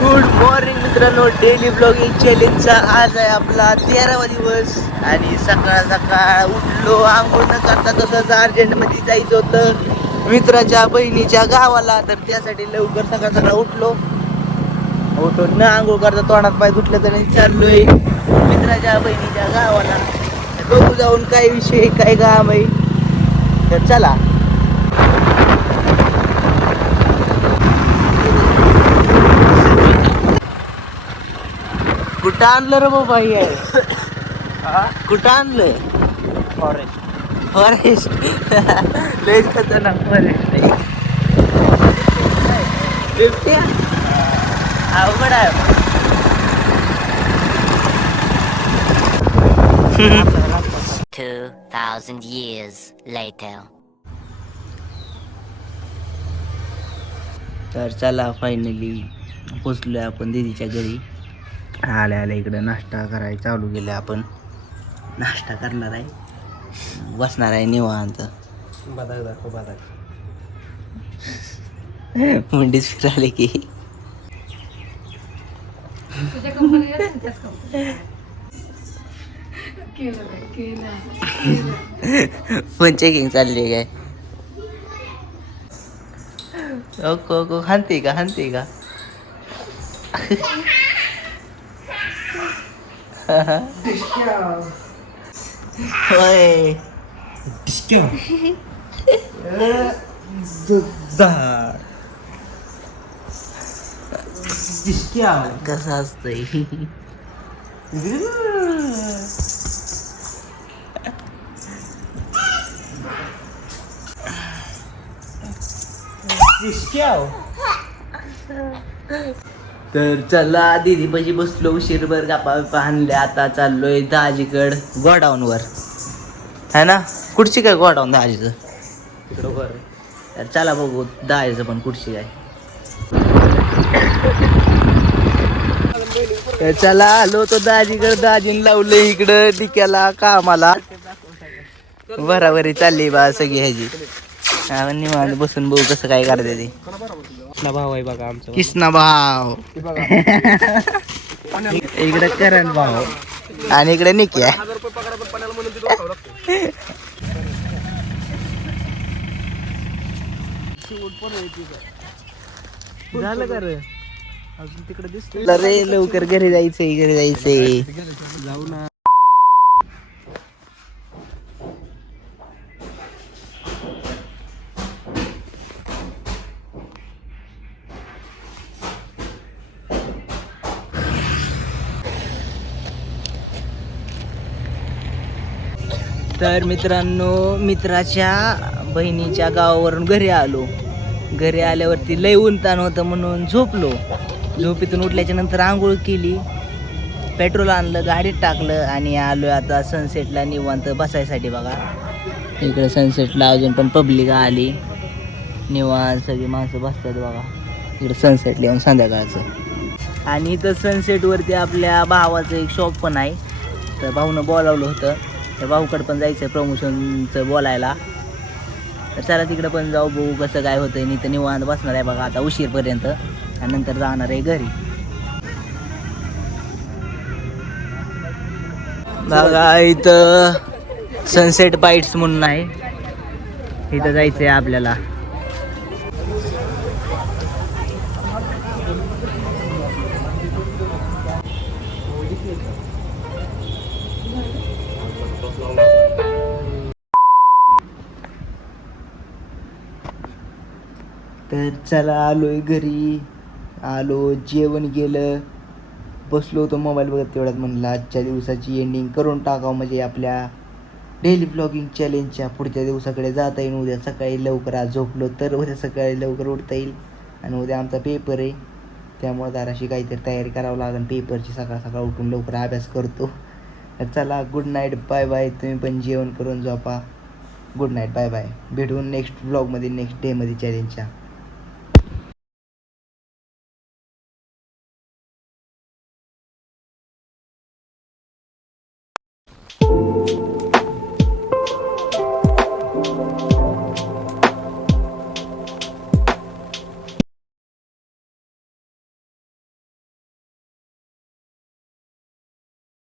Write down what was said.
Good morning मित्रांनो, daily blogging चॅलेंजचा आज आहे आपला 13वा दिवस. आणि सकाळ सकाळ उठलो, आंघोळ न करता तसंच अर्जंटमध्ये जायचं होतं मित्राच्या बहिणीच्या गावाला. तर त्यासाठी लवकर सकाळ सकाळ उठलो. उठून न आंघोळ करता तोंडात पाय धुतलं तरी चाललोय मित्राच्या बहिणीच्या गावाला. बघू जाऊन काय विषय काय काम आहे. तर चला. कुठं आणलं रे बाबा हे? कुठं आणलंय? फॉरेस्ट फॉरेस्ट लय खतरनाक फॉरेस्ट आहे. बिबट्या अवघड आहे. 2,000 years later. तर चला, फायनली पोचलोय आपण दीदीच्या घरी. आल्या आल्या इकडे नाश्ता करायला चालू केलं. आपण नाश्ता करणार आहे, बसणार आहे निवांत. मुंडीच फिराले की फोन चेकिंग चालली काय? ओको हानते का होय. कसं असतंय? तर चला, दीदी पाशी बसलो उशीरभर, गप्पा आणले. आता चाललोय दाजीकड गोडाऊनवर, है ना? कुठची काय गोडाऊन दाजीचं? तर चला बघू दाजीचं पण कुठची काय. तर चला, आलो तो दाजीकडे. दाजीने लावलं इकडं डिक्याला कामाला. बराबरी चालली बा सगळी ह्याची. निवांत बसून बघू कसं काय करते ते. भाव आहे बघा आमचा. किसना भाव इकडे करण भाव आणि इकडे निक्या. झालं का रे? अजून तिकडे दिसतोय. रे लवकर घरी जायचंय. जाऊ ना. तर मित्रांनो, मित्राच्या बहिणीच्या गावावरून घरी आलो. घरी आल्यावरती लय ऊन ताण होतं म्हणून झोपलो. झोपेतून उठल्याच्या नंतर आंघोळ केली, पेट्रोल आणलं, गाडीत टाकलं आणि आलो आता सनसेटला निवांत बसायसाठी. बघा इकडे सनसेटला अजून पण पब्लिक आली. निवांत सगळी माणसं बसतात बघा इकडे सनसेटला येऊन संध्याकाळचं. आणि इथं सनसेटवरती आपल्या भावाचं एक शॉप पण आहे. तर भाऊनं बोलावलं होतं, तर भाऊकडं पण जायचं आहे प्रमोशनचं बोलायला. तर चला तिकडं पण जाऊ, बघू कसं काय होतंय. नाही तर निवांत बसणार आहे बघा आता उशीरपर्यंत आणि नंतर जाणार आहे घरी. बघा इथं सनसेट बाईट्स म्हणून आहे, इथं जायचं आहे आपल्याला. तर चला, आलोय घरी. आलो, जेवण केलं, बसलो होतो मोबाईल बघत. तेवढ्यात म्हणलं आजच्या दिवसाची एंडिंग करून टाकावं, म्हणजे आपल्या डेली ब्लॉगिंग चॅलेंजच्या पुढच्या दिवसाकडे जाता येईल. उद्या सकाळी लवकर आज झोपलो तर उद्या सकाळी लवकर उठता येईल. आणि उद्या आमचा पेपर आहे, त्यामुळे जराशी काहीतरी तयारी करावं लागेल पेपरची. सकाळ सकाळ उठून लवकर अभ्यास करतो. तर चला, गुड नाईट, बाय बाय. तुम्ही पण जेवण करून झोपा. Good night, bye bye. भेटून नेक्स्ट ब्लॉगमध्ये, नेक्स्ट डेमध्ये चॅलेंजच्या.